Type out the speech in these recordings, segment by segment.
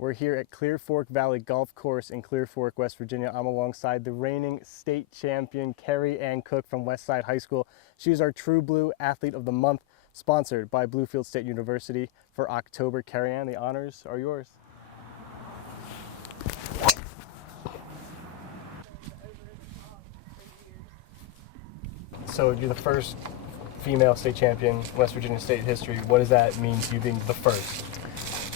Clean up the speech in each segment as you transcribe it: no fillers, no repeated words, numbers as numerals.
We're here at Clear Fork Valley Golf Course in Clear Fork, West Virginia. I'm alongside the reigning state champion, Kerri Ann Cook from Westside High School. She's our True Blue Athlete of the Month, sponsored by Bluefield State University for October. Kerri Ann, the honors are yours. So you're the first female state champion, West Virginia State history. What does that mean to you being the first?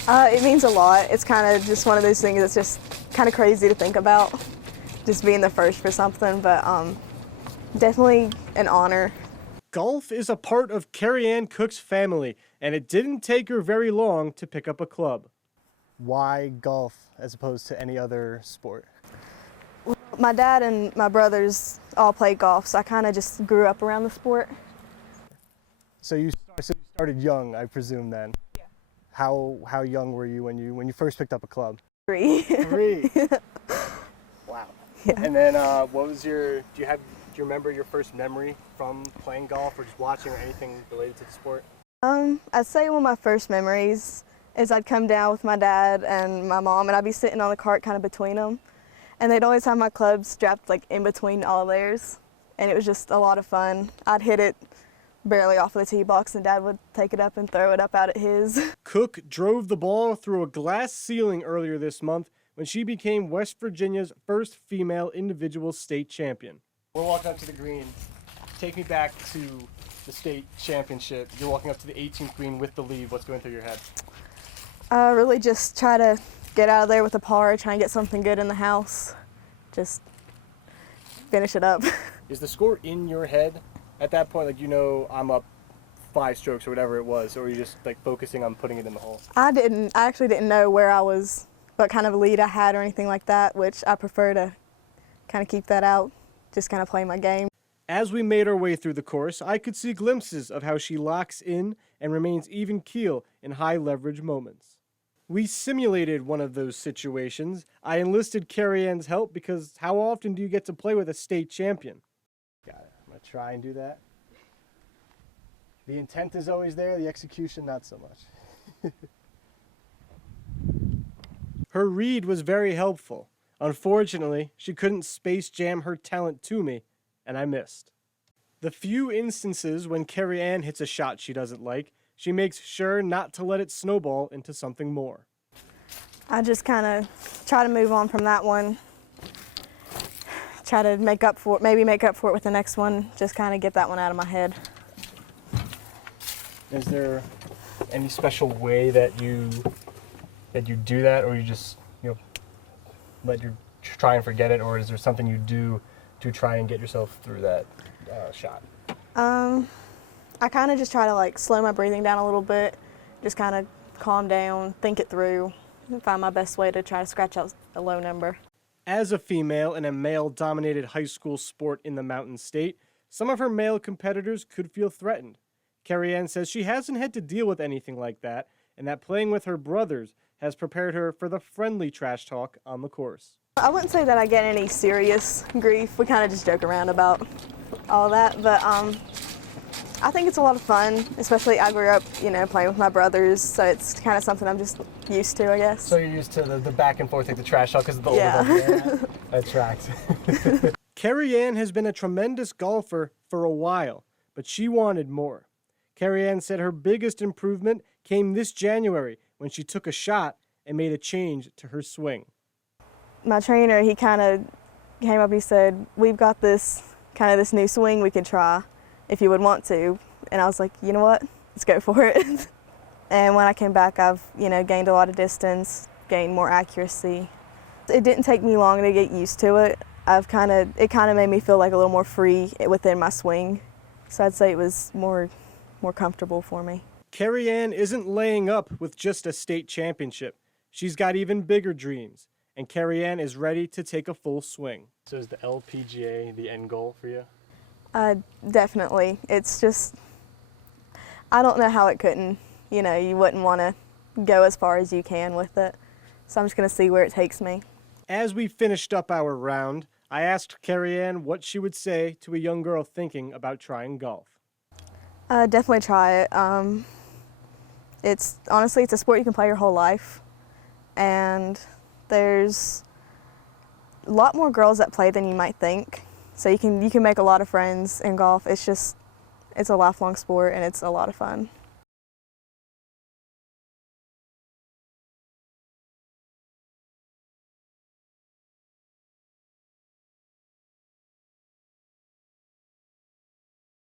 It means a lot. It's kind of just one of those things that's just kind of crazy to think about, just being the first for something, but definitely an honor. Golf is a part of Kerri Ann Cook's family, and it didn't take her very long to pick up a club. Why golf as opposed to any other sport? My dad and my brothers all played golf, so I kind of just grew up around the sport. So you started young, I presume, then? Yeah. How young were you when you first picked up a club? 3. 3. Wow. Yeah. And then what was do you remember your first memory from playing golf or just watching or anything related to the sport? I'd say one of my first memories is I'd come down with my dad and my mom, and I'd be sitting on the cart kind of between them, and they'd always have my clubs strapped like in between all of theirs, and it was just a lot of fun. I'd hit it barely off of the tee box, and Dad would take it up and throw it up out at his. Cook drove the ball through a glass ceiling earlier this month when she became West Virginia's first female individual state champion. We're walking up to the green. Take me back to the state championship. You're walking up to the 18th green with the lead. What's going through your head? Really just try to get out of there with a par, try and get something good in the house. Just finish it up. Is the score in your head at that point? Like, I'm up 5 strokes or whatever it was, or are you just like focusing on putting it in the hole? I actually didn't know where I was, what kind of lead I had or anything like that, which I prefer to kind of keep that out, just kind of play my game. As we made our way through the course, I could see glimpses of how she locks in and remains even keel in high leverage moments. We simulated one of those situations. I enlisted Kerri Ann's help because how often do you get to play with a state champion? Got it. I'm going to try and do that. The intent is always there, the execution not so much. Her read was very helpful. Unfortunately, she couldn't space jam her talent to me, and I missed. The few instances when Kerri Ann hits a shot she doesn't like, she makes sure not to let it snowball into something more. I just kind of try to move on from that one. Try to maybe make up for it with the next one, just kind of get that one out of my head. Is there any special way that you do that, or you just let you try and forget it, or is there something you do to try and get yourself through that shot? I kind of just try to like slow my breathing down a little bit, just kind of calm down, think it through, and find my best way to try to scratch out a low number. As a female in a male-dominated high school sport in the Mountain State, some of her male competitors could feel threatened. Kerri Ann says she hasn't had to deal with anything like that, and that playing with her brothers has prepared her for the friendly trash talk on the course. I wouldn't say that I get any serious grief. We kind of just joke around about all that, but I think it's a lot of fun, especially I grew up, playing with my brothers, so it's kind of something I'm just used to, I guess. So you're used to the back and forth, like the trash talk, because of the older brother. That tracks. Kerri Ann has been a tremendous golfer for a while, but she wanted more. Kerri Ann said her biggest improvement came this January when she took a shot and made a change to her swing. My trainer, he kind of came up, he said, "We've got this new swing we can try if you would want to." And I was like, you know what, let's go for it. And when I came back, I've gained a lot of distance, gained more accuracy. It didn't take me long to get used to it. It kind of made me feel like a little more free within my swing. So I'd say it was more comfortable for me. Kerri Ann isn't laying up with just a state championship. She's got even bigger dreams, and Kerri Ann is ready to take a full swing. So is the LPGA the end goal for you? Definitely. It's just, I don't know how it couldn't. You wouldn't want to go as far as you can with it. So I'm just going to see where it takes me. As we finished up our round, I asked Kerri Ann what she would say to a young girl thinking about trying golf. Definitely try it. Honestly, it's a sport you can play your whole life. and there's a lot more girls that play than you might think. So you can make a lot of friends in golf. It's a lifelong sport and it's a lot of fun.